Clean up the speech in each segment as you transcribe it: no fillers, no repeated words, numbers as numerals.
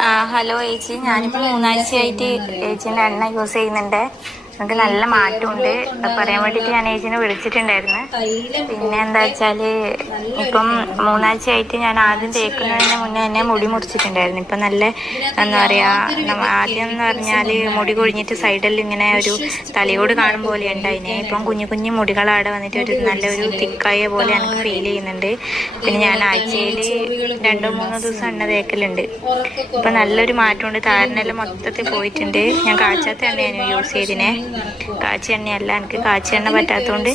Hello ചേച്ചി, ഞാനിപ്പോൾ 3 ആഴ്ചയായിട്ട് ചേച്ചീൻ്റെ എണ്ണ യൂസ് ചെയ്യുന്നുണ്ട്. നമുക്ക് നല്ല മാറ്റമുണ്ട്. പറയാൻ വേണ്ടിയിട്ട് ഞാൻ ചേച്ചീനെ വിളിച്ചിട്ടുണ്ടായിരുന്നു. പിന്നെ എന്താ വെച്ചാൽ ഇപ്പം 3 ആഴ്ചയായിട്ട് ഞാൻ ആദ്യം തേക്കുന്നതിന് മുന്നേ തന്നെ മുടി മുറിച്ചിട്ടുണ്ടായിരുന്നു. ഇപ്പം നല്ല എന്താ പറയുക, ആദ്യം എന്ന് പറഞ്ഞാൽ മുടി കൊഴിഞ്ഞിട്ട് സൈഡിൽ ഇങ്ങനെ ഒരു തലയോട് കാണും പോലെ ഉണ്ടായിനെ. ഇപ്പം കുഞ്ഞു കുഞ്ഞു മുടികളവിടെ വന്നിട്ട് ഒരു നല്ലൊരു തിക്കായ പോലെ എനിക്ക് ഫീൽ ചെയ്യുന്നുണ്ട്. പിന്നെ ഞാൻ ആഴ്ചയിൽ 2-3 ദിവസം എണ്ണ തേക്കലുണ്ട്. ഇപ്പം നല്ലൊരു മാറ്റമുണ്ട്. താരനെല്ലാം മൊത്തത്തിൽ പോയിട്ടുണ്ട്. ഞാൻ കാച്ചാത്ത എണ്ണയാണ് യൂസ് ചെയ്തിനെ, കാച്ചിയ എണ്ണയല്ല. എനിക്ക് കാച്ചിയ എണ്ണ പറ്റാത്തതുകൊണ്ട്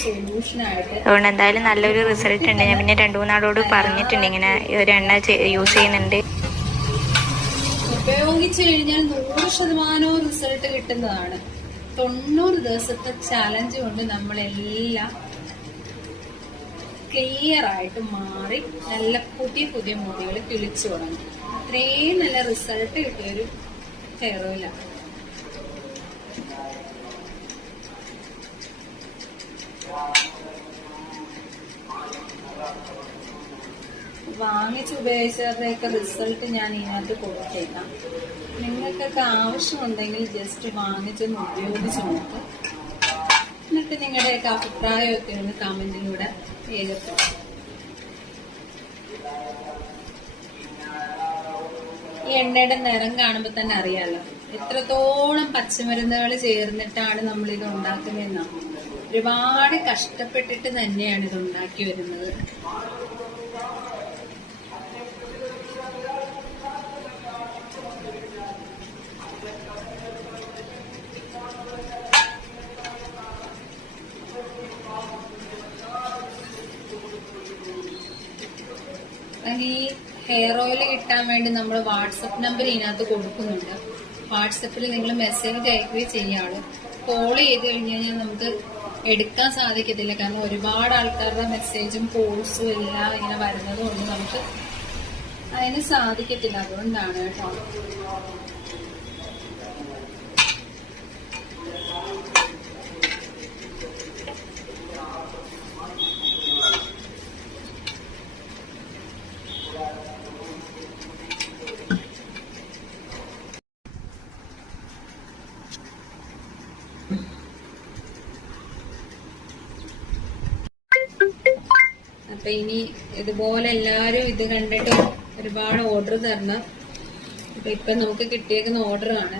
അതുകൊണ്ട് എന്തായാലും നല്ലൊരു റിസൾട്ട് ഉണ്ട്. ഞാൻ പിന്നെ 2-3 ആളോട് പറഞ്ഞിട്ടുണ്ട് ഇങ്ങനെ ഒരു എണ്ണ യൂസ് ചെയ്യുന്നുണ്ട്. ഉപയോഗിച്ചു കഴിഞ്ഞാൽ 100% റിസൾട്ട് കിട്ടുന്നതാണ്. 90 ദിവസത്തെ ചാലഞ്ച് കൊണ്ട് നമ്മളെല്ലാം ക്ലിയർ ആയിട്ട് മാറി നല്ല പുതിയ പുതിയ മുടികൾ കിളിച്ചു തുടങ്ങും. അത്രയും നല്ല റിസൾട്ട് കിട്ടിയൊരു ഹെയർ ഓയിലാണ്. വാങ്ങിച്ച് ഉപയോഗിച്ചവരുടെയൊക്കെ റിസൾട്ട് ഞാൻ ഇതിനകത്ത് കൊടുത്തേക്കാം. നിങ്ങൾക്കൊക്കെ ആവശ്യമുണ്ടെങ്കിൽ ജസ്റ്റ് വാങ്ങിച്ചൊന്ന് ഉപയോഗിച്ച് നോക്ക്. എന്നിട്ട് നിങ്ങളുടെയൊക്കെ അഭിപ്രായമൊക്കെ ഒന്ന് കമന്റിലൂടെ രേഖപ്പെടുത്തും. ഈ എണ്ണയുടെ നിറം കാണുമ്പോൾ തന്നെ അറിയാലോ എത്രത്തോളം പച്ചമരുന്നുകൾ ചേർന്നിട്ടാണ് നമ്മളിത് ഉണ്ടാക്കുന്നതെന്നാണ്. ഒരുപാട് കഷ്ടപ്പെട്ടിട്ട് തന്നെയാണ് ഇത് ഉണ്ടാക്കി വരുന്നത്. ഈ ഹെയർ ഓയിൽ കിട്ടാൻ വേണ്ടി നമ്മൾ വാട്സപ്പ് നമ്പർ ഇതിനകത്ത് കൊടുക്കുന്നുണ്ട്. വാട്സപ്പിൽ നിങ്ങൾ മെസ്സേജ് അയക്കുകയും ചെയ്യാളൂ. കോൾ ചെയ്ത് കഴിഞ്ഞ് കഴിഞ്ഞാൽ നമുക്ക് എടുക്കാൻ സാധിക്കത്തില്ല. കാരണം ഒരുപാട് ആൾക്കാരുടെ മെസ്സേജും കോൾസും എല്ലാം ഇങ്ങനെ വരുന്നത് കൊണ്ട് നമുക്ക് അതിന് സാധിക്കത്തില്ല. അതുകൊണ്ടാണ് കേട്ടോ. അപ്പൊ ഇനി ഇതുപോലെ എല്ലാരും ഇത് കണ്ടിട്ട് ഒരുപാട് ഓർഡർ തരണം. അപ്പൊ ഇപ്പൊ നമുക്ക് കിട്ടിയേക്കുന്ന ഓർഡറാണ്.